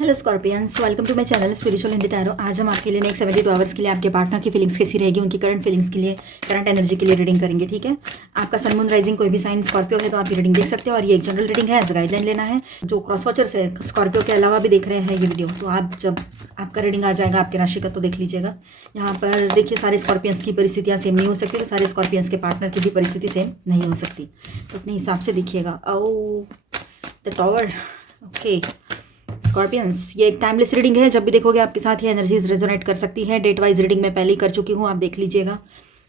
Hello Scorpions, welcome to my channel spiritual Hindi tarot. आज हम आपके लिए नेक्स्ट 72 आवर्स के लिए आपके पार्टनर की फीलिंग्स कैसी रहेगी, उनकी करंट फीलिंग्स के लिए, करंट एनर्जी के लिए रीडिंग करेंगे। ठीक है, आपका सन मून राइजिंग कोई भी साइन स्कॉर्पियो है तो आप ये रीडिंग देख सकते हो। और ये एक जनरल रीडिंग है, एज गाइडलाइन लेना है। जो क्रॉस वॉचर्स है स्कॉर्पियो के अलावा भी देख रहे हैं ये वीडियो, तो आप जब आपका रीडिंग आ जाएगा आपके राशि का तो देख लीजिएगा। यहाँ पर देखिए सारे स्कॉर्पियंस की परिस्थितियाँ सेम नहीं हो सकती, तो सारे स्कॉर्पियंस के पार्टनर की भी परिस्थिति सेम नहीं हो सकती, तो अपने हिसाब से देखिएगा। ओ द टॉवर, ओके स्कॉर्पियंस, ये एक टाइमलेस रीडिंग है। जब भी देखोगे आपके साथ ये एनर्जीज रेजोनेट कर सकती है। डेट वाइज रीडिंग मैं पहले ही कर चुकी हूँ, आप देख लीजिएगा।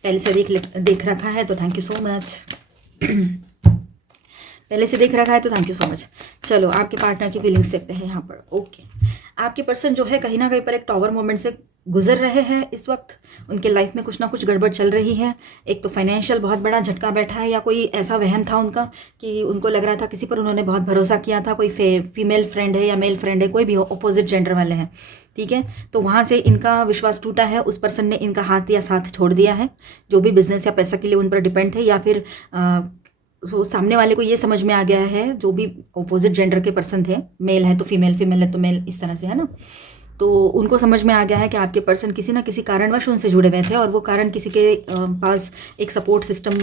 पहले से देख रखा है तो थैंक यू सो मच। पहले से देख रखा है तो थैंक यू सो मच। चलो आपके पार्टनर की फीलिंग्स देखते हैं यहाँ पर। ओके, आपके पर्सन जो है कहीं ना कहीं पर एक टॉवर मोमेंट से गुजर रहे हैं इस वक्त। उनके लाइफ में कुछ ना कुछ गड़बड़ चल रही है। एक तो फाइनेंशियल बहुत बड़ा झटका बैठा है, या कोई ऐसा वहम था उनका कि उनको लग रहा था किसी पर उन्होंने बहुत भरोसा किया था। कोई फीमेल फ्रेंड है या मेल फ्रेंड है, कोई भी हो, अपोजिट जेंडर वाले हैं। ठीक है, तो वहाँ से इनका विश्वास टूटा है। उस पर्सन ने इनका हाथ या साथ छोड़ दिया है, जो भी बिजनेस या पैसा के लिए उन पर डिपेंड थे। या फिर तो सामने वाले को ये समझ में आ गया है, जो भी अपोजिट जेंडर के पर्सन थे, मेल है तो फीमेल, फीमेल है तो मेल, इस तरह से है ना। तो उनको समझ में आ गया है कि आपके पर्सन किसी ना किसी कारणवश उनसे जुड़े हुए थे, और वो कारण किसी के पास एक सपोर्ट सिस्टम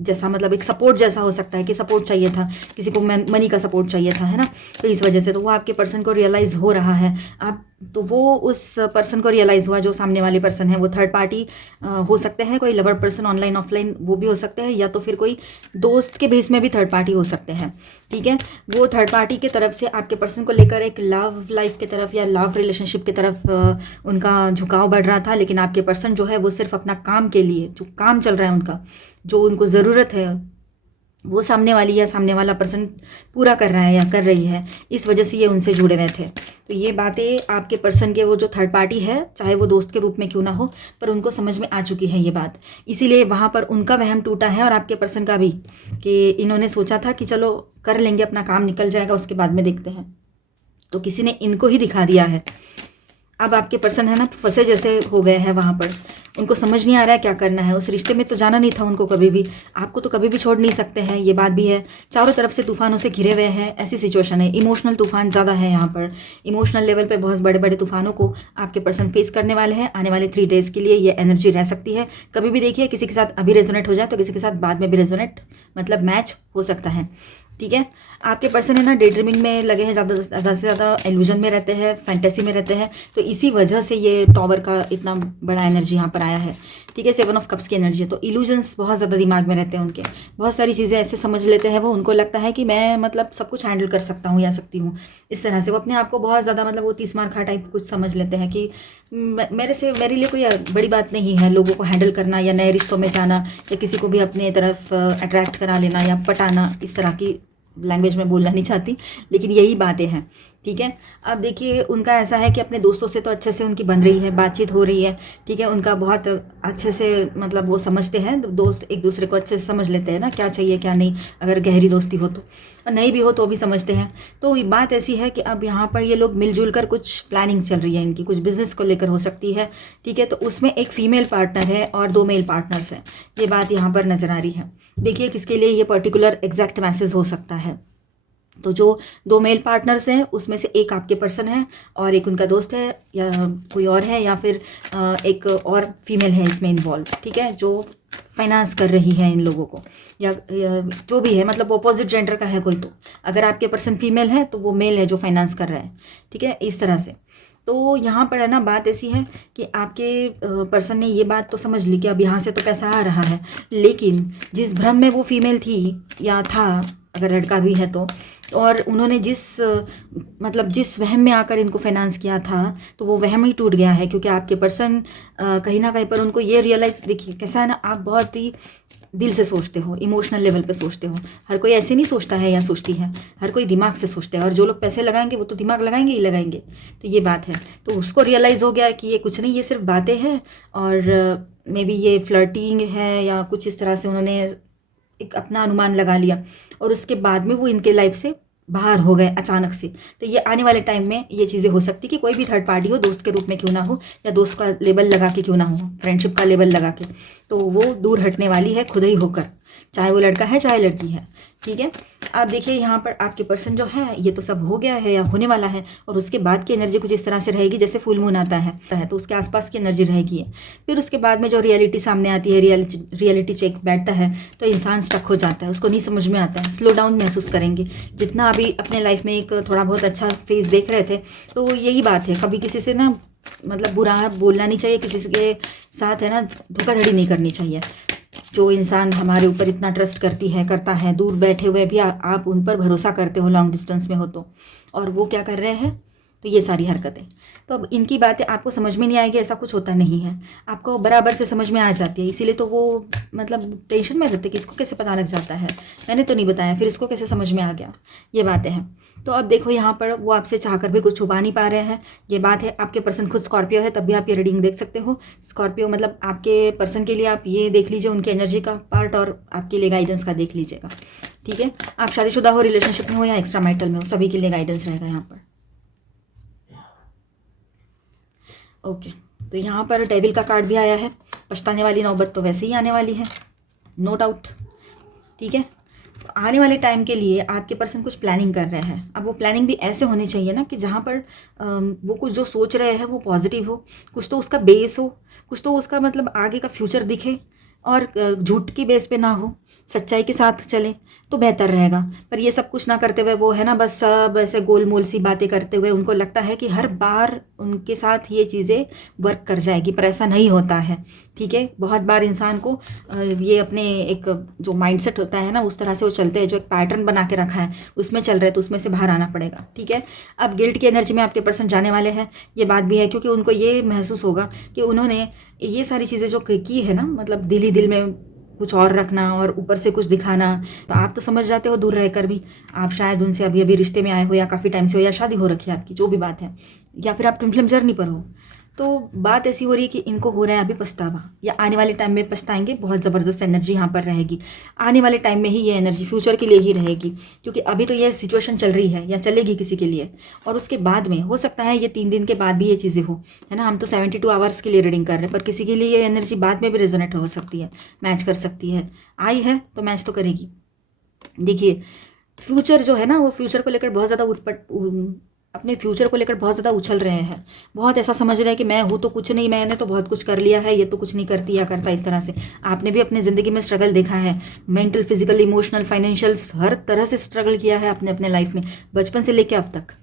जैसा, मतलब एक सपोर्ट जैसा हो सकता है कि सपोर्ट चाहिए था, किसी को मनी का सपोर्ट चाहिए था, है ना। तो इस वजह से तो वो आपके पर्सन को रियलाइज़ हो रहा है। आप तो वो उस पर्सन को रियलाइज़ हुआ, जो सामने वाले पर्सन है वो थर्ड पार्टी हो सकते हैं, कोई लवर पर्सन ऑनलाइन ऑफलाइन वो भी हो सकते हैं, या तो फिर कोई दोस्त के बेस में भी थर्ड पार्टी हो सकते हैं। ठीक है, वो थर्ड पार्टी की तरफ से आपके पर्सन को लेकर एक लव लाइफ की तरफ या लव रिलेशनशिप की तरफ उनका झुकाव बढ़ रहा था। लेकिन आपके पर्सन जो है वो सिर्फ अपना काम के लिए, जो काम चल रहा है उनका, जो उनको ज़रूरत है, वो सामने वाली या सामने वाला पर्सन पूरा कर रहा है या कर रही है। इस वजह से ये उनसे जुड़े हुए थे। तो ये बातें आपके पर्सन के, वो जो थर्ड पार्टी है, चाहे वो दोस्त के रूप में क्यों ना हो, पर उनको समझ में आ चुकी है ये बात। इसीलिए वहाँ पर उनका वहम टूटा है, और आपके पर्सन का भी, कि इन्होंने सोचा था कि चलो कर लेंगे, अपना काम निकल जाएगा, उसके बाद में देखते हैं। तो किसी ने इनको ही दिखा दिया है। अब आपके पर्सन है ना फंसे जैसे हो गए हैं वहाँ पर। उनको समझ नहीं आ रहा है क्या करना है। उस रिश्ते में तो जाना नहीं था उनको कभी भी, आपको तो कभी भी छोड़ नहीं सकते हैं, ये बात भी है। चारों तरफ से तूफानों से घिरे हुए हैं, ऐसी सिचुएशन है। इमोशनल तूफान ज़्यादा है यहाँ पर। इमोशनल लेवल पे बहुत बड़े बड़े तूफानों को आपके पर्सन फेस करने वाले हैं। आने वाले 3 डेज़ के लिए ये एनर्जी रह सकती है। कभी भी देखिए, किसी के साथ अभी रेजोनेट हो जाए तो किसी के साथ बाद में भी रेजोनेट, मतलब मैच हो सकता है। ठीक है, आपके पर्सन है ना डे ड्रीमिंग में लगे हैं, ज़्यादा से ज़्यादा इल्यूजन में रहते हैं, फैंटेसी में रहते हैं। तो इसी वजह से ये टॉवर का इतना बड़ा एनर्जी यहाँ पर आया है। ठीक है, 7 ऑफ कप्स की एनर्जी है, तो इल्यूजन्स बहुत ज़्यादा दिमाग में रहते हैं उनके। बहुत सारी चीज़ें ऐसे समझ लेते हैं वो, उनको लगता है कि मैं मतलब सब कुछ हैंडल कर सकता हूँ या सकती हूँ। इस तरह से वो अपने आप को बहुत ज़्यादा, मतलब वो 30 मार खा टाइप कुछ समझ लेते हैं कि मेरे लिए कोई बड़ी बात नहीं है लोगों को हैंडल करना, या नए रिश्तों में जाना, या किसी को भी अपने तरफ अट्रैक्ट करा लेना या पटाना। इस तरह की लैंग्वेज में बोलना नहीं चाहती, लेकिन यही बातें हैं। ठीक है, अब देखिए उनका ऐसा है कि अपने दोस्तों से तो अच्छे से उनकी बन रही है, बातचीत हो रही है। ठीक है, उनका बहुत अच्छे से, मतलब वो समझते हैं, दोस्त एक दूसरे को अच्छे से समझ लेते हैं ना, क्या चाहिए क्या नहीं, अगर गहरी दोस्ती हो तो, और नहीं भी हो तो भी समझते हैं। तो बात ऐसी है कि अब यहाँ पर ये लोग मिलजुल कर कुछ प्लानिंग चल रही है इनकी, कुछ बिजनेस को लेकर हो सकती है। ठीक है, तो उसमें एक फीमेल पार्टनर है और 2 मेल पार्टनर्स हैं, ये बात यहाँ पर नज़र आ रही है। देखिए किसके लिए ये पर्टिकुलर एग्जैक्ट मैसेज हो सकता है। तो जो 2 मेल पार्टनर्स हैं उसमें से एक आपके पर्सन है, और एक उनका दोस्त है, या कोई और है, या फिर एक और फीमेल है इसमें इन्वॉल्व। ठीक है, जो फाइनेंस कर रही है इन लोगों को, या जो भी है, मतलब अपोजिट जेंडर का है कोई। तो अगर आपके पर्सन फीमेल है तो वो मेल है जो फाइनेंस कर रहा है। ठीक है, इस तरह से। तो यहाँ पर है ना बात ऐसी है कि आपके पर्सन ने ये बात तो समझ ली कि अब यहाँ से तो पैसा आ रहा है, लेकिन जिस भ्रम में वो फीमेल थी या था, अगर लड़का भी है तो, और उन्होंने जिस वहम में आकर इनको फाइनेंस किया था, तो वो वहम ही टूट गया है। क्योंकि आपके पर्सन कहीं ना कहीं पर उनको ये रियलाइज़, देखिए कैसा है ना, आप बहुत ही दिल से सोचते हो, इमोशनल लेवल पे सोचते हो। हर कोई ऐसे नहीं सोचता है या सोचती है, हर कोई दिमाग से सोचते हैं। और जो लोग पैसे लगाएंगे वो तो दिमाग लगाएंगे ही लगाएंगे। तो ये बात है। तो उसको रियलाइज़ हो गया कि ये कुछ नहीं, ये सिर्फ बातें हैं, और मे बी ये फ्लर्टिंग है या कुछ इस तरह से उन्होंने एक अपना अनुमान लगा लिया, और उसके बाद में वो इनके लाइफ से बाहर हो गए अचानक से। तो ये आने वाले टाइम में ये चीज़ें हो सकती कि कोई भी थर्ड पार्टी हो, दोस्त के रूप में क्यों ना हो, या दोस्त का लेबल लगा के क्यों ना हो, फ्रेंडशिप का लेबल लगा के, तो वो दूर हटने वाली है खुद ही होकर, चाहे वो लड़का है चाहे लड़की है। ठीक है। आप देखिए यहाँ पर आपके पर्सन जो है ये तो सब हो गया है या होने वाला है, और उसके बाद की एनर्जी कुछ इस तरह से रहेगी जैसे फुल मून आता है तो उसके आसपास की एनर्जी रहेगी। फिर उसके बाद में जो रियलिटी सामने आती है, रियलिटी चेक बैठता है तो इंसान स्टक हो जाता है, उसको नहीं समझ में आता है, स्लो डाउन महसूस करेंगे। जितना अभी अपने लाइफ में एक थोड़ा बहुत अच्छा फेज देख रहे थे, तो यही बात है, कभी किसी से ना मतलब बुरा बोलना नहीं चाहिए, किसी के साथ है ना धोखाधड़ी नहीं करनी चाहिए। जो इंसान हमारे ऊपर इतना ट्रस्ट करता है, दूर बैठे हुए भी आप उन पर भरोसा करते हो, लॉन्ग डिस्टेंस में हो तो, और वो क्या कर रहे हैं, तो ये सारी हरकतें, तो अब इनकी बातें आपको समझ में नहीं आएगी, ऐसा कुछ होता नहीं है, आपको बराबर से समझ में आ जाती है। इसीलिए तो वो मतलब टेंशन में रहते कि इसको कैसे पता लग जाता है, मैंने तो नहीं बताया, फिर इसको कैसे समझ में आ गया, ये बातें हैं। तो अब देखो यहाँ पर वो आपसे चाहकर भी कुछ छुपा नहीं पा रहे हैं, ये बात है। आपके पर्सन खुद स्कॉर्पियो है, तब भी आप ये रीडिंग देख सकते हो। स्कॉर्पियो मतलब आपके पर्सन के लिए आप ये देख लीजिए उनकी एनर्जी का पार्ट, और आपके लिए गाइडेंस का देख लीजिएगा, ठीक है। आप शादीशुदा हो, रिलेशनशिप में हो या एक्स्ट्रा मैरिटल में हो, सभी के लिए गाइडेंस रहेगा यहाँ पर। ओके, तो यहाँ पर डेविल का कार्ड भी आया है। पछताने वाली नौबत तो वैसे ही आने वाली है, नो डाउट, ठीक है। तो आने वाले टाइम के लिए आपके पर्सन कुछ प्लानिंग कर रहे हैं। अब वो प्लानिंग भी ऐसे होनी चाहिए ना कि जहाँ पर वो कुछ जो सोच रहे हैं वो पॉजिटिव हो, कुछ तो उसका बेस हो, कुछ तो उसका मतलब आगे का फ्यूचर दिखे, और झूठ की बेस पे ना हो, सच्चाई के साथ चले तो बेहतर रहेगा। पर ये सब कुछ ना करते हुए वो है ना बस सब ऐसे गोल मोल सी बातें करते हुए उनको लगता है कि हर बार उनके साथ ये चीज़ें वर्क कर जाएगी, पर ऐसा नहीं होता है, ठीक है। बहुत बार इंसान को ये अपने एक जो माइंडसेट होता है ना उस तरह से वो चलते हैं, जो एक पैटर्न बना के रखा है उसमें चल रहे, तो उसमें से बाहर आना पड़ेगा, ठीक है। अब गिल्ट की एनर्जी में आपके पर्सन जाने वाले हैं, ये बात भी है, क्योंकि उनको ये महसूस होगा कि उन्होंने ये सारी चीज़ें जो की है ना, मतलब दिल ही दिल में कुछ और रखना और ऊपर से कुछ दिखाना, तो आप तो समझ जाते हो दूर रहकर भी, आप शायद उनसे अभी अभी रिश्ते में आए हो या काफ़ी टाइम से हो, या शादी हो रखी है आपकी, जो भी बात है, या फिर आप ट्विन फ्लेम जर्नी पर हो। तो बात ऐसी हो रही है कि इनको हो रहा है अभी पछतावा, या आने वाले टाइम में पछताएंगे। बहुत ज़बरदस्त एनर्जी यहाँ पर रहेगी, आने वाले टाइम में ही ये एनर्जी फ्यूचर के लिए ही रहेगी, क्योंकि अभी तो ये सिचुएशन चल रही है या चलेगी किसी के लिए, और उसके बाद में हो सकता है ये 3 दिन के बाद भी ये चीज़ें हो, है ना। हम तो 72 आवर्स के लिए रीडिंग कर रहे हैं, पर किसी के लिए ये एनर्जी बाद में भी रेजोनेट हो सकती है, मैच कर सकती है, आई है तो मैच तो करेगी। देखिए फ्यूचर जो है ना, वो फ्यूचर को लेकर बहुत ज़्यादा अपने फ्यूचर को लेकर बहुत ज़्यादा उछल रहे हैं, बहुत ऐसा समझ रहे हैं कि मैं हूँ तो कुछ नहीं, मैंने तो बहुत कुछ कर लिया है, ये तो कुछ नहीं करती या करता, इस तरह से। आपने भी अपने ज़िंदगी में स्ट्रगल देखा है, मेंटल, फिजिकल, इमोशनल, फाइनेंशियल्स, हर तरह से स्ट्रगल किया है अपने अपने लाइफ में, बचपन से लेकर अब तक।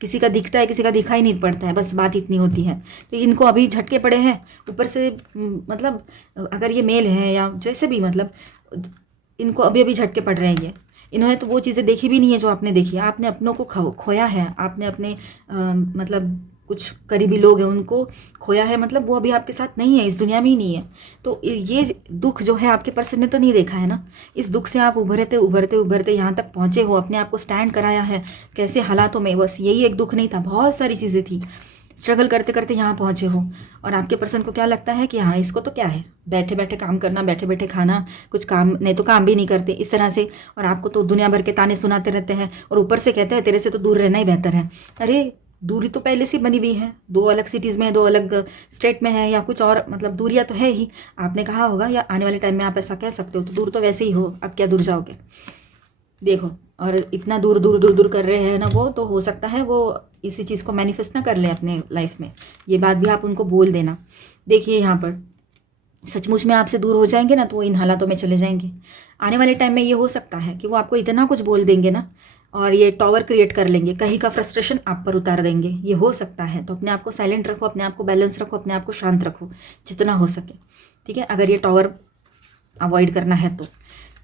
किसी का दिखता है, किसी का दिखाई नहीं पड़ता है, बस बात इतनी होती है। तो इनको अभी झटके पड़े हैं ऊपर से, मतलब अगर ये मेल है या जैसे भी, मतलब इनको अभी अभी झटके पड़ रहे हैं। ये इन्होंने तो वो चीज़ें देखी भी नहीं है जो आपने देखी है, आपने अपनों को खोया है, आपने अपने मतलब कुछ करीबी लोग हैं उनको खोया है, मतलब वो अभी आपके साथ नहीं है, इस दुनिया में ही नहीं है। तो ये दुख जो है आपके पर्सन ने तो नहीं देखा है ना, इस दुख से आप उभरते उभरते उभरते यहाँ तक पहुँचे हो, अपने आप को स्टैंड कराया है कैसे हालातों में, बस यही एक दुख नहीं था, बहुत सारी चीज़ें थी, स्ट्रगल करते करते यहाँ पहुँचे हो। और आपके पर्सन को क्या लगता है कि हाँ इसको तो क्या है, बैठे बैठे काम करना, बैठे बैठे खाना, कुछ काम नहीं तो काम भी नहीं करते, इस तरह से। और आपको तो दुनिया भर के ताने सुनाते रहते हैं, और ऊपर से कहते हैं तेरे से तो दूर रहना ही बेहतर है। अरे दूरी तो पहले से बनी हुई है, 2 अलग सिटीज़ में है, 2 अलग स्टेट में है, या कुछ और, मतलब दूरियाँ तो है ही। आपने कहा होगा या आने वाले टाइम में आप ऐसा कह सकते हो, तो दूर तो वैसे ही हो, अब क्या दूर जाओगे। देखो, और इतना दूर दूर दूर दूर कर रहे हैं ना वो, तो हो सकता है वो इसी चीज़ को मैनिफेस्ट ना कर लें अपने लाइफ में, ये बात भी आप उनको बोल देना। देखिए यहाँ पर सचमुच में आपसे दूर हो जाएंगे ना, तो वो इन हालातों में चले जाएंगे। आने वाले टाइम में ये हो सकता है कि वो आपको इतना कुछ बोल देंगे ना, और ये टॉवर क्रिएट कर लेंगे, कहीं का फ्रस्ट्रेशन आप पर उतार देंगे, ये हो सकता है। तो अपने आप को साइलेंट रखो, अपने आप को बैलेंस रखो, अपने आप को शांत रखो जितना हो सके, ठीक है, अगर ये टॉवर अवॉइड करना है तो।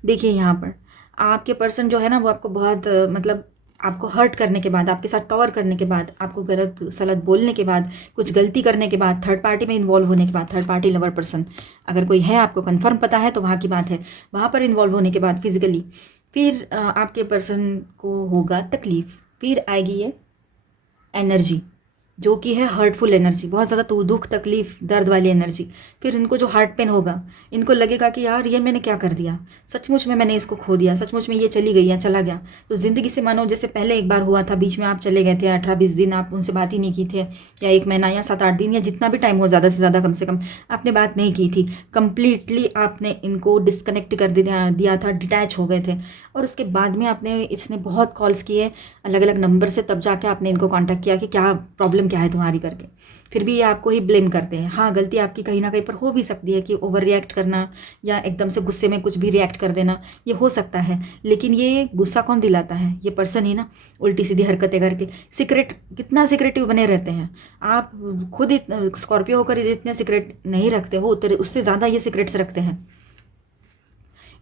देखिए यहाँ पर आपके पर्सन जो है ना वो आपको बहुत मतलब आपको हर्ट करने के बाद, आपके साथ टॉवर करने के बाद, आपको गलत सलत बोलने के बाद, कुछ गलती करने के बाद, थर्ड पार्टी में इन्वॉल्व होने के बाद, थर्ड पार्टी लवर पर्सन अगर कोई है, आपको कंफर्म पता है तो वहाँ की बात है, वहाँ पर इन्वॉल्व होने के बाद फिजिकली, फिर आपके पर्सन को होगा तकलीफ़, फिर आएगी ये एनर्जी, जो कि है हर्टफुल एनर्जी, बहुत ज़्यादा तो दुख तकलीफ दर्द वाली एनर्जी। फिर इनको जो हार्ट पेन होगा, इनको लगेगा कि यार ये मैंने क्या कर दिया, सचमुच में मैंने इसको खो दिया, सचमुच में ये चली गई या चला गया। तो ज़िंदगी से मानो जैसे पहले एक बार हुआ था, बीच में आप चले गए थे, 18-20 दिन आप उनसे बात ही नहीं की थे, या 1 महीना या 7-8 दिन या जितना भी टाइम हो, ज़्यादा से ज़्यादा कम से कम आपने बात नहीं की थी। कंप्लीटली आपने इनको डिस्कनेक्ट कर दिया था, डिटैच हो गए थे। और उसके बाद में आपने इसने बहुत कॉल्स किए अलग अलग नंबर से, तब जाके आपने इनको कांटेक्ट किया कि क्या प्रॉब्लम क्या है तुम्हारी करके। फिर भी ये आपको ही ब्लेम करते हैं। हाँ, गलती आपकी कहीं ना कहीं पर हो भी सकती है कि ओवर रिएक्ट करना या एकदम से गुस्से में कुछ भी रिएक्ट कर देना, ये हो सकता है। लेकिन ये गुस्सा कौन दिलाता है? ये पर्सन ही ना, उल्टी सीधी हरकतें करके। सीक्रेट कितना सीक्रेटिव बने रहते हैं आप खुद, स्कॉर्पियो होकर जितने सीक्रेट नहीं रखते हो उतने उससे ज़्यादा ये सीक्रेट्स रखते हैं,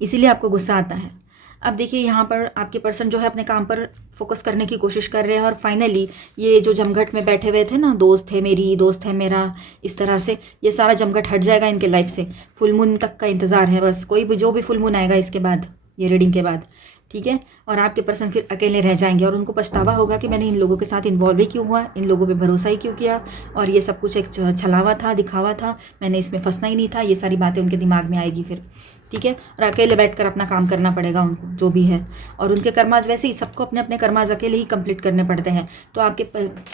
इसीलिए आपको गुस्सा आता है। अब देखिए यहाँ पर आपके पर्सन जो है अपने काम पर फोकस करने की कोशिश कर रहे हैं, और फाइनली ये जो जमघट में बैठे हुए थे ना, दोस्त है मेरी, दोस्त है मेरा, इस तरह से ये सारा जमघट हट जाएगा इनके लाइफ से। फुल मून तक का इंतज़ार है बस, कोई भी जो भी फुल मून आएगा इसके बाद, ये रीडिंग के बाद, ठीक है। और आपके पर्सन फिर अकेले रह जाएंगे और उनको पछतावा होगा कि मैंने इन लोगों के साथ इन्वॉल्व ही क्यों हुआ, इन लोगों पे भरोसा ही क्यों किया, और ये सब कुछ एक छलावा था, दिखावा था, मैंने इसमें फंसना ही नहीं था। ये सारी बातें उनके दिमाग में आएगी फिर, ठीक है। और अकेले बैठकर अपना काम करना पड़ेगा उनको, जो भी है। और उनके कर्माज वैसे ही सबको अपने अपने कर्माज अकेले ही कंप्लीट करने पड़ते हैं, तो आपके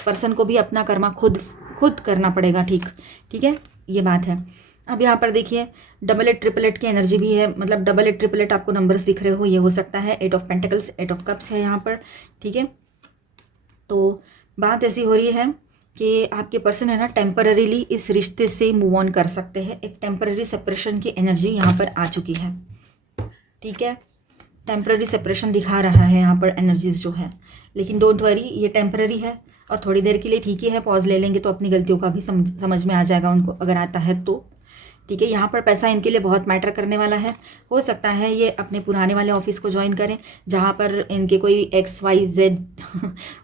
पर्सन को भी अपना कर्मा खुद करना पड़ेगा, ठीक है, ये बात है। अब यहाँ पर देखिए डबल 8 ट्रिपल 8 की एनर्जी भी है, मतलब डबल 8 ट्रिपल 8 आपको नंबर्स दिख रहे हो, ये हो सकता है 8 ऑफ पेंटिकल्स, 8 ऑफ कप्स है यहाँ पर, ठीक है। तो बात ऐसी हो रही है कि आपके पर्सन है ना टेम्पररीली इस रिश्ते से मूव ऑन कर सकते हैं। एक टेम्पररी सेपरेशन की एनर्जी यहाँ पर आ चुकी है, ठीक है। टेम्पररी सेपरेशन दिखा रहा है यहाँ पर एनर्जीज जो है, लेकिन डोंट वरी, ये टेम्पररी है और थोड़ी देर के लिए ठीक ही है। पॉज ले लेंगे तो अपनी गलतियों का भी समझ में आ जाएगा उनको, अगर आता है तो, ठीक है। यहाँ पर पैसा इनके लिए बहुत मैटर करने वाला है। हो सकता है ये अपने पुराने वाले ऑफिस को ज्वाइन करें जहाँ पर इनके कोई XYZ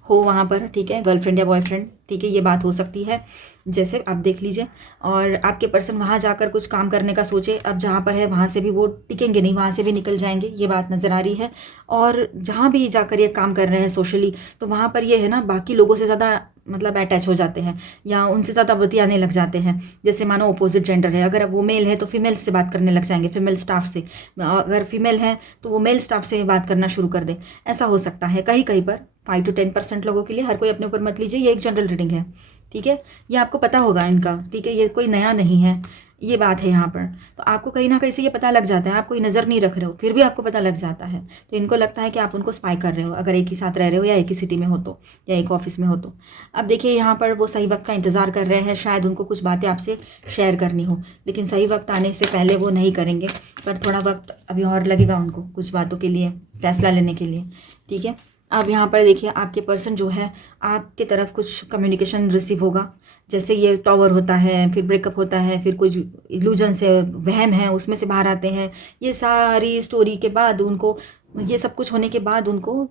हो वहाँ पर, ठीक है, गर्लफ्रेंड या बॉयफ्रेंड, ठीक है, ये बात हो सकती है, जैसे आप देख लीजिए। और आपके पर्सन वहाँ जाकर कुछ काम करने का सोचे, अब जहाँ पर है वहाँ से भी वो टिकेंगे नहीं, वहाँ से भी निकल जाएंगे, ये बात नज़र आ रही है। और जहाँ भी जाकर ये काम कर रहे हैं सोशली, तो वहाँ पर ये है ना बाकी लोगों से ज़्यादा मतलब अटैच हो जाते हैं या उनसे ज़्यादा बतियाने लग जाते हैं। जैसे मानो अपोजिट जेंडर है, अगर वो मेल है तो फीमेल से बात करने लग जाएंगे, फीमेल स्टाफ से, अगर फीमेल है तो वो मेल स्टाफ से बात करना शुरू कर दे, ऐसा हो सकता है कहीं कहीं पर। 5 to 10% लोगों के लिए, हर कोई अपने ऊपर मत लीजिए, ये एक जनरल रीडिंग है, ठीक है। ये आपको पता होगा इनका, ठीक है, ये कोई नया नहीं है, ये बात है यहाँ पर। तो आपको कहीं ना कहीं से ये पता लग जाता है, आप कोई नज़र नहीं रख रहे हो फिर भी आपको पता लग जाता है। तो इनको लगता है कि आप उनको स्पाई कर रहे हो, अगर एक ही साथ रह रहे हो या एक ही सिटी में हो तो, या एक ऑफिस में हो तो। अब देखिए यहाँ पर वो सही वक्त का इंतज़ार कर रहे हैं, शायद उनको कुछ बातें आपसे शेयर करनी हो, लेकिन सही वक्त आने से पहले वो नहीं करेंगे, पर थोड़ा वक्त अभी और लगेगा उनको कुछ बातों के लिए फैसला लेने के लिए, ठीक है। अब यहाँ पर देखिए आपके पर्सन जो है आपके तरफ कुछ कम्युनिकेशन रिसीव होगा, जैसे ये टॉवर होता है, फिर ब्रेकअप होता है, फिर कुछ इल्यूजन से वहम है उसमें से बाहर आते हैं। ये सारी स्टोरी के बाद उनको, ये सब कुछ होने के बाद उनको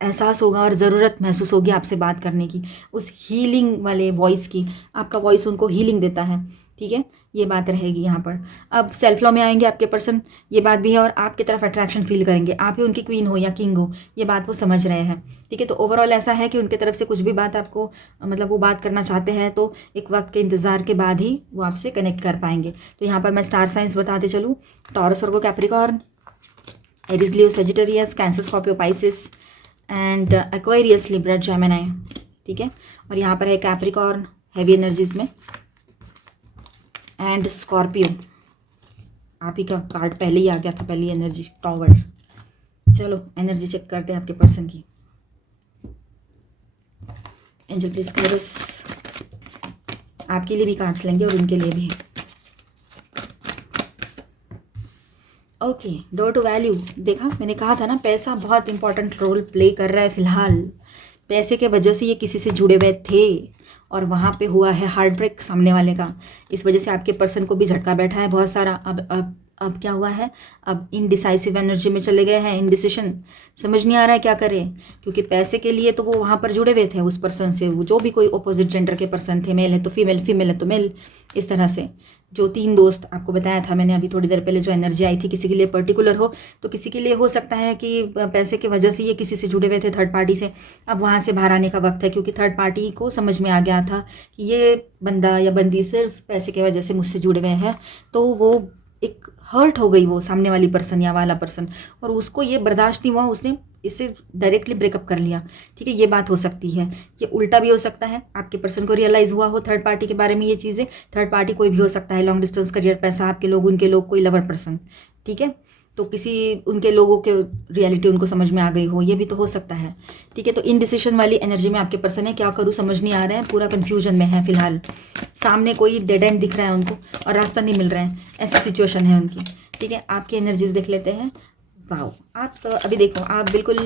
एहसास होगा और ज़रूरत महसूस होगी आपसे बात करने की, उस हीलिंग वाले वॉइस की। आपका वॉइस उनको हीलिंग देता है, ठीक है, ये बात रहेगी यहाँ पर। अब सेल्फ लव में आएंगे आपके पर्सन, ये बात भी है, और आपकी तरफ अट्रैक्शन फील करेंगे, आप ही उनकी क्वीन हो या किंग हो, ये बात वो समझ रहे हैं, ठीक है। तो ओवरऑल ऐसा है कि उनके तरफ से कुछ भी बात आपको, मतलब वो बात करना चाहते हैं तो एक वक्त के इंतज़ार के बाद ही वो आपसे कनेक्ट कर पाएंगे। तो यहाँ पर मैं स्टार साइंस बताते चलूँ, taurus, Virgo, Capricorn, Aries, Leo, Sagittarius, cancer, Scorpio, Pisces and Aquarius, Libra, Gemini, ठीक है। और यहाँ पर है कैप्रिकॉर्न हैवी एनर्जीज में, एंड स्कॉर्पियो, आप ही का कार्ड पहले ही आ गया था, पहली एनर्जी टॉवर। चलो एनर्जी चेक करते हैं आपके पर्सन की। एंजल प्लीज क्लियरस, आपके लिए भी कार्ड्स लेंगे और उनके लिए भी। ओके, डोर टू वैल्यू, देखा मैंने कहा था ना, पैसा बहुत इंपॉर्टेंट रोल प्ले कर रहा है फिलहाल। पैसे के वजह से ये किसी से जुड़े हुए थे और वहाँ पे हुआ है हार्ट ब्रेक सामने वाले का, इस वजह से आपके पर्सन को भी झटका बैठा है बहुत सारा। अब क्या हुआ है, अब इनडिसाइसिव एनर्जी में चले गए हैं, इनडिसिशन, समझ नहीं आ रहा है क्या करें, क्योंकि पैसे के लिए तो वो वहाँ पर जुड़े हुए थे उस पर्सन से, वो जो भी कोई अपोजिट जेंडर के पर्सन थे, मेल है तो फीमेल, फीमेल है तो मेल, इस तरह से जो 3 दोस्त आपको बताया था मैंने अभी थोड़ी देर पहले, जो एनर्जी आई थी किसी के लिए पर्टिकुलर हो, तो किसी के लिए हो सकता है कि पैसे की वजह से ये किसी से जुड़े हुए थे, थर्ड पार्टी से। अब वहाँ से बाहर आने का वक्त है, क्योंकि थर्ड पार्टी को समझ में आ गया था कि ये बंदा या बंदी सिर्फ पैसे की वजह से मुझसे जुड़े हुए हैं। तो वो एक हर्ट हो गई, वो सामने वाली पर्सन या वाला पर्सन, और उसको ये बर्दाश्त नहीं हुआ, उसने इससे डायरेक्टली ब्रेकअप कर लिया। ठीक है, ये बात हो सकती है। ये उल्टा भी हो सकता है, आपके पर्सन को रियलाइज़ हुआ हो थर्ड पार्टी के बारे में ये चीज़ें। थर्ड पार्टी कोई भी हो सकता है, लॉन्ग डिस्टेंस करियर, पैसा, आपके लोग, उनके लोग, कोई लवर पर्सन। ठीक है, तो किसी उनके लोगों के रियलिटी उनको समझ में आ गई हो, ये भी तो हो सकता है। ठीक है, तो इनडिसिशन वाली एनर्जी में आपके पर्सन है। क्या करूँ समझ नहीं आ रहा है, पूरा कन्फ्यूजन में है फिलहाल। सामने कोई डेड एंड दिख रहा है उनको और रास्ता नहीं मिल रहा है, ऐसी सिचुएशन है उनकी। ठीक है, आपकी एनर्जीज देख लेते हैं। वाओ, आप अभी देखो, आप बिल्कुल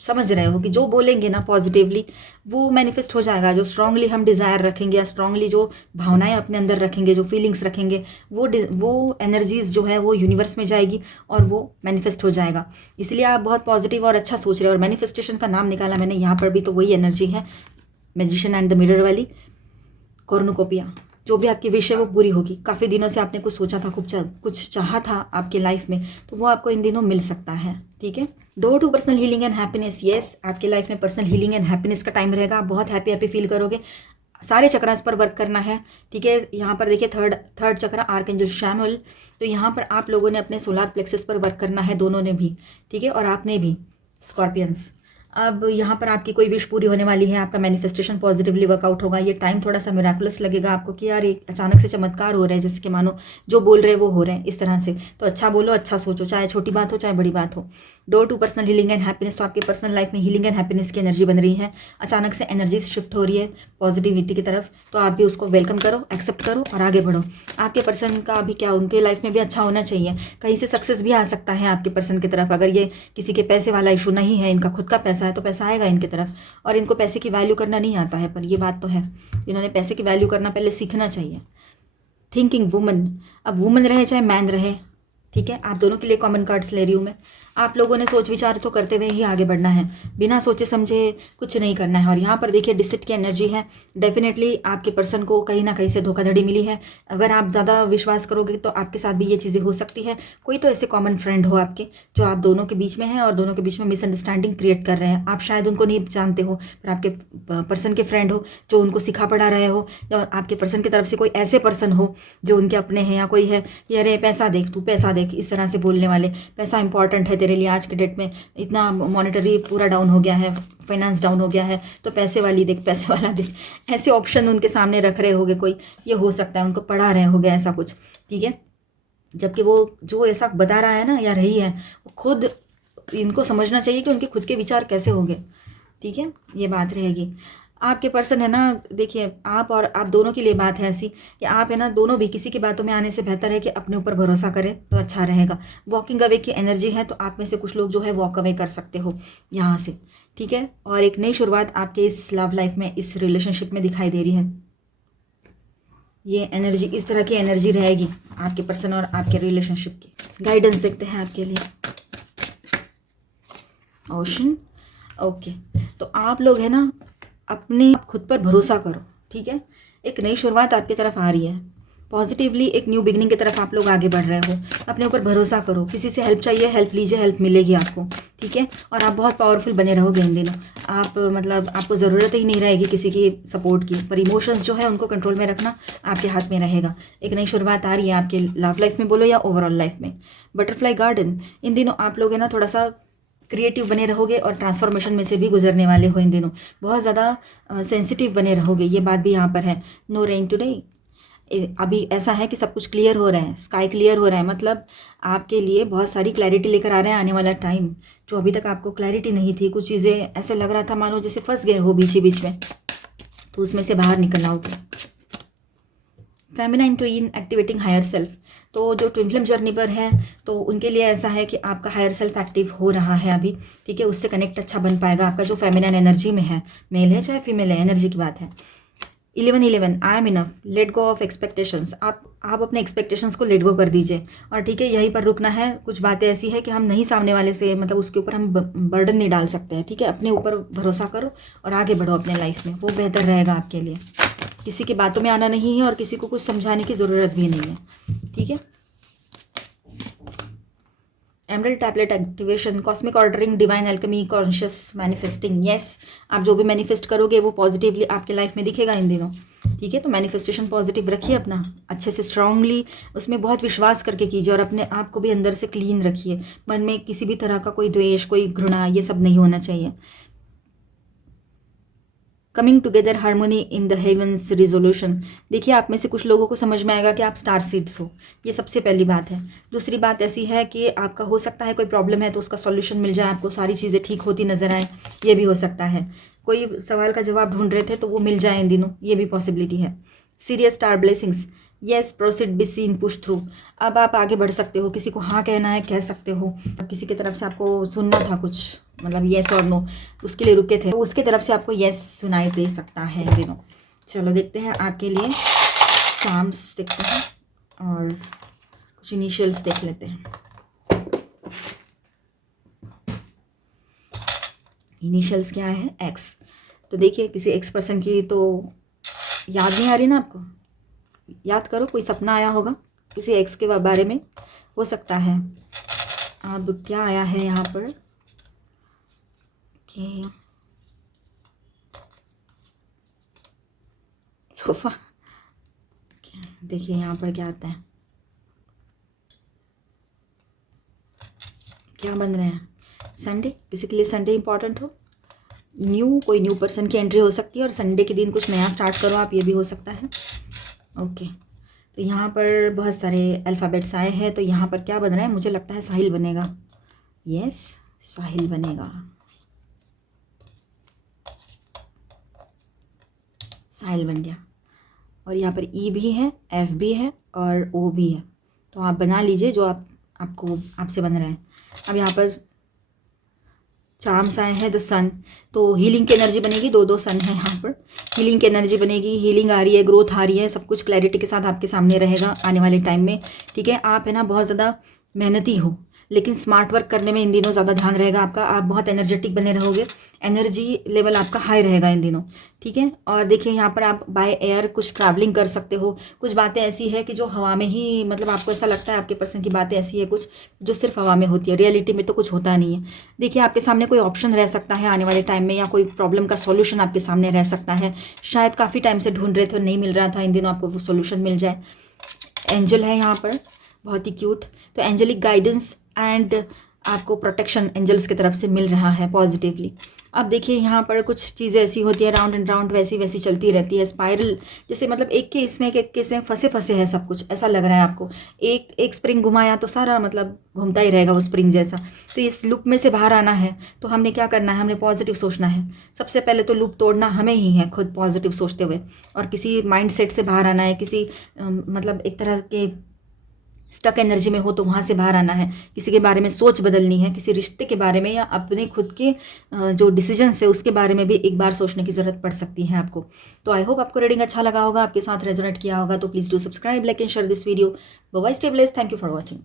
समझ रहे हो कि जो बोलेंगे ना पॉजिटिवली वो मैनिफेस्ट हो जाएगा। जो स्ट्रांगली हम डिज़ायर रखेंगे या स्ट्रांगली जो भावनाएं अपने अंदर रखेंगे, जो फीलिंग्स रखेंगे, वो एनर्जीज जो है वो यूनिवर्स में जाएगी और वो मैनिफेस्ट हो जाएगा। इसलिए आप बहुत पॉजिटिव और अच्छा सोच रहे हो। और मैनिफेस्टेशन का नाम निकाला मैंने यहाँ पर भी, तो वही एनर्जी है, मैजिशियन एंड द मिरर वाली कॉर्नुकोपिया। जो भी आपकी विश है वो पूरी होगी। काफ़ी दिनों से आपने कुछ सोचा था, कुछ चाहा था आपके लाइफ में, तो वो आपको इन दिनों मिल सकता है। ठीक है, door to personal healing and happiness. Yes, आपके लाइफ में पर्सनल हीलिंग एंड हैप्पीनेस का टाइम रहेगा। आप बहुत हैप्पी फील करोगे। सारे चक्रास पर वर्क करना है। ठीक है, यहाँ पर देखिए थर्ड चक्र आर्कएंजल शैमुएल, तो यहाँ पर आप लोगों ने अपने सोलार प्लेक्सस पर वर्क करना है, दोनों ने भी। ठीक है, और आपने भी, स्कॉर्पियंस। अब यहाँ पर आपकी कोई विश पूरी होने वाली है, आपका मैनिफेस्टेशन पॉजिटिवली वर्कआउट होगा। ये टाइम थोड़ा सा मिराकुलस लगेगा आपको कि यार एक अचानक से चमत्कार हो रहे हैं, जैसे कि मानो जो बोल रहे हैं वो हो रहे हैं, इस तरह से। तो अच्छा बोलो, अच्छा सोचो, चाहे छोटी बात हो चाहे बड़ी बात हो। Door to personal healing and happiness, तो आपके पर्सनल लाइफ में हीलिंग एंड हैप्पीनेस की एनर्जी बन रही है। अचानक से एनर्जी शिफ्ट हो रही है पॉजिटिविटी की तरफ, तो आप भी उसको वेलकम करो, एक्सेप्ट करो और आगे बढ़ो। आपके पर्सन का भी क्या, उनके लाइफ में भी अच्छा होना चाहिए। कहीं से सक्सेस भी आ सकता है आपके पर्सन की तरफ। अगर ये किसी के पैसे वाला इशू नहीं है, इनका खुद का पैसा है, तो पैसा आएगा इनकी तरफ। और इनको पैसे की वैल्यू करना नहीं आता है, पर ये बात तो है, इन्होंने पैसे की वैल्यू करना पहले सीखना चाहिए। थिंकिंग वुमन, अब वुमन रहे चाहे मैन रहे, ठीक है, आप दोनों के लिए कॉमन कार्ड्स ले रही हूँ मैं। आप लोगों ने सोच विचार तो करते हुए ही आगे बढ़ना है, बिना सोचे समझे कुछ नहीं करना है। और यहाँ पर देखिए डिसिट की एनर्जी है। डेफिनेटली आपके पर्सन को कहीं ना कहीं से धोखाधड़ी मिली है। अगर आप ज़्यादा विश्वास करोगे तो आपके साथ भी ये चीज़ें हो सकती है। कोई तो ऐसे कॉमन फ्रेंड हो आपके जो आप दोनों के बीच में है और दोनों के बीच में मिसअंडरस्टैंडिंग क्रिएट कर रहे हैं। आप शायद उनको नहीं जानते हो, पर आपके पर्सन के फ्रेंड हो जो उनको सिखा पढ़ा रहे हो, या आपके पर्सन की तरफ से कोई ऐसे पर्सन हो जो उनके अपने हैं, या कोई है कि अरे पैसा देख, तू पैसा देख, इस तरह से बोलने वाले। पैसा इंपॉर्टेंट है तेरे लिए आज के डेट में, इतना मॉनेटरी पूरा डाउन हो गया है, फाइनेंस डाउन हो गया है, तो पैसे वाली देख, पैसे वाला देख, ऐसे ऑप्शन उनके सामने रख रहे होगे कोई। ये हो सकता है उनको पढ़ा रहे होगे ऐसा कुछ। ठीक है, जबकि वो जो ऐसा बता रहा है ना या रही है, वो खुद इनको समझना चाहिए कि उनके खुद के विचार कैसे होंगे। ठीक है, ये बात रहेगी। आपके पर्सन है ना, देखिए आप और आप दोनों के लिए बात है ऐसी कि आप है ना दोनों भी किसी की बातों में आने से बेहतर है कि अपने ऊपर भरोसा करें तो अच्छा रहेगा। वॉकिंग अवे की एनर्जी है, तो आप में से कुछ लोग जो है वॉक अवे कर सकते हो यहाँ से। ठीक है, और एक नई शुरुआत आपके इस लव लाइफ में, इस रिलेशनशिप में दिखाई दे रही है। ये एनर्जी, इस तरह की एनर्जी रहेगी आपके पर्सन और आपके रिलेशनशिप की। गाइडेंस देखते हैं आपके लिए। ओशन, ओके, तो आप लोग है ना अपने खुद पर भरोसा करो। ठीक है, एक नई शुरुआत आपकी तरफ आ रही है, पॉजिटिवली एक न्यू बिगनिंग की तरफ आप लोग आगे बढ़ रहे हो। अपने ऊपर भरोसा करो, किसी से हेल्प चाहिए हेल्प लीजिए, हेल्प मिलेगी आपको। ठीक है, और आप बहुत पावरफुल बने रहोगे इन दिनों। आप मतलब आपको ज़रूरत ही नहीं रहेगी किसी की सपोर्ट की, पर इमोशंस जो है उनको कंट्रोल में रखना आपके हाथ में रहेगा। एक नई शुरुआत आ रही है आपके लव लाइफ में बोलो या ओवरऑल लाइफ में। बटरफ्लाई गार्डन, इन दिनों आप लोग है ना थोड़ा सा क्रिएटिव बने रहोगे और ट्रांसफॉर्मेशन में से भी गुजरने वाले हो। इन दिनों बहुत ज़्यादा सेंसिटिव बने रहोगे, ये बात भी यहाँ पर है। नो रेन टुडे, अभी ऐसा है कि सब कुछ क्लियर हो रहा है, स्काई क्लियर हो रहा है, मतलब आपके लिए बहुत सारी क्लैरिटी लेकर आ रहे हैं आने वाला टाइम। जो अभी तक आपको क्लैरिटी नहीं थी, कुछ चीज़ें ऐसे लग रहा था मानो जैसे फंस गए हो बीच ही बीच में, तो उसमें से बाहर निकलना होगा। Feminine twin activating higher self, तो जो ट्विन फ्लेम जर्नी पर है तो उनके लिए ऐसा है कि आपका हायर सेल्फ एक्टिव हो रहा है अभी। ठीक है, उससे कनेक्ट अच्छा बन पाएगा। आपका जो फेमिनाइन एनर्जी में है, मेल है चाहे फीमेल है, एनर्जी की बात है। 11 I am enough, let go of expectations, आप अपने एक्सपेक्टेशंस को लेट गो कर दीजिए। और ठीक है, यहीं पर रुकना है। कुछ बातें ऐसी है कि हम नहीं सामने वाले से, मतलब उसके ऊपर हम बर्डन नहीं डाल सकते हैं। ठीक है, अपने ऊपर भरोसा करो और आगे बढ़ो अपने लाइफ में, वो बेहतर रहेगा आपके लिए। किसी की बातों में आना नहीं है और किसी को कुछ समझाने की ज़रूरत भी नहीं है, ठीक है। Emerald tablet activation, cosmic ordering, divine alchemy, conscious manifesting. Yes, आप जो भी मैनिफेस्ट करोगे वो पॉजिटिवली आपके लाइफ में दिखेगा इन दिनों, ठीक है। तो मैनिफेस्टेशन पॉजिटिव रखिए, अपना अच्छे से स्ट्रांगली उसमें बहुत विश्वास करके कीजिए और अपने आप को भी अंदर से क्लीन रखिए। मन में किसी भी तरह का कोई द्वेष, कोई घृणा, ये सब नहीं होना चाहिए। Coming together harmony in the heavens resolution. देखिए, आप में से कुछ लोगों को समझ में आएगा कि आप स्टार सीड्स हो, ये सबसे पहली बात है। दूसरी बात ऐसी है कि आपका हो सकता है कोई प्रॉब्लम है तो उसका सॉल्यूशन मिल जाए आपको, सारी चीज़ें ठीक होती नजर आए, ये भी हो सकता है। कोई सवाल का जवाब ढूंढ रहे थे तो वो मिल जाए इन दिनों, ये भी पॉसिबिलिटी है। Serious star blessings, yes, proceed, be seen, push through. अब आप आगे बढ़ सकते हो, किसी को हाँ कहना है कह सकते हो, किसी की तरफ से आपको सुनना था कुछ, मतलब येस और नो, उसके लिए रुके थे तो उसकी तरफ से आपको येस सुनाई दे सकता है इन दिनों। चलो देखते हैं आपके लिए चार्म्स देखते हैं और कुछ इनिशियल्स देख लेते हैं। इनिशियल्स क्या है? एक्स। तो देखिए, किसी एक्स पर्सन की तो याद नहीं आ रही ना आपको, याद करो, कोई सपना आया होगा किसी एक्स के बारे में, हो सकता है। अब क्या आया है यहाँ पर कि सोफा, देखिए यहाँ पर क्या आता है, क्या बन रहे हैं? संडे, किसी के लिए संडे इंपॉर्टेंट हो, कोई न्यू पर्सन की एंट्री हो सकती है और संडे के दिन कुछ नया स्टार्ट करो आप, ये भी हो सकता है। ओके, तो यहाँ पर बहुत सारे अल्फ़ाबेट्स आए हैं, तो यहाँ पर क्या बन रहा है? मुझे लगता है साहिल बनेगा। यस, साहिल बनेगा, साहिल बन गया। और यहाँ पर ई भी है, एफ भी है और ओ भी है, तो आप बना लीजिए जो आपसे बन रहा है। अब यहाँ पर चार्म्स आए हैं द सन, तो हीलिंग की एनर्जी बनेगी, दो सन है यहाँ पर, हीलिंग की एनर्जी बनेगी, हीलिंग आ रही है, ग्रोथ आ रही है, सब कुछ क्लैरिटी के साथ आपके सामने रहेगा आने वाले टाइम में, ठीक है। आप है ना बहुत ज़्यादा मेहनती हो, लेकिन स्मार्ट वर्क करने में इन दिनों ज़्यादा ध्यान रहेगा आपका, आप बहुत एनर्जेटिक बने रहोगे, एनर्जी लेवल आपका हाई रहेगा इन दिनों, ठीक है। और देखिए यहाँ पर आप बाय एयर कुछ ट्रैवलिंग कर सकते हो, कुछ बातें ऐसी है कि जो हवा में ही, मतलब आपको ऐसा लगता है आपके पर्सन की बातें ऐसी है कुछ जो सिर्फ हवा में होती है, रियलिटी में तो कुछ होता नहीं है। देखिए, आपके सामने कोई ऑप्शन रह सकता है आने वाले टाइम में, या कोई प्रॉब्लम का सॉल्यूशन आपके सामने रह सकता है, शायद काफ़ी टाइम से ढूंढ रहे थे, नहीं मिल रहा था, इन दिनों आपको वो सॉल्यूशन मिल जाए। एंजल है यहाँ पर, बहुत ही क्यूट, तो एंजलिक गाइडेंस एंड आपको प्रोटेक्शन एंजल्स की तरफ से मिल रहा है पॉजिटिवली। अब देखिए यहाँ पर कुछ चीज़ें ऐसी होती है, राउंड एंड राउंड वैसी वैसी चलती रहती है, स्पाइरल जैसे, मतलब एक के इसमें फंसे फंसे है सब कुछ, ऐसा लग रहा है आपको। एक स्प्रिंग घुमाया तो सारा मतलब घूमता ही रहेगा वो स्प्रिंग जैसा। तो इस लूप में से बाहर आना है तो हमने क्या करना है, हमने पॉजिटिव सोचना है। सबसे पहले तो लूप तोड़ना हमें ही है, खुद पॉजिटिव सोचते हुए, और किसी माइंड सेट से बाहर आना है, किसी मतलब एक तरह के स्टक एनर्जी में हो तो वहाँ से बाहर आना है, किसी के बारे में सोच बदलनी है, किसी रिश्ते के बारे में या अपने खुद के जो डिसीजंस है उसके बारे में भी एक बार सोचने की ज़रूरत पड़ सकती है आपको। तो आई होप आपको रीडिंग अच्छा लगा होगा, आपके साथ रेजोनेट किया होगा, तो please do subscribe, like and share this video. Bye bye, stay blessed, thank you for watching.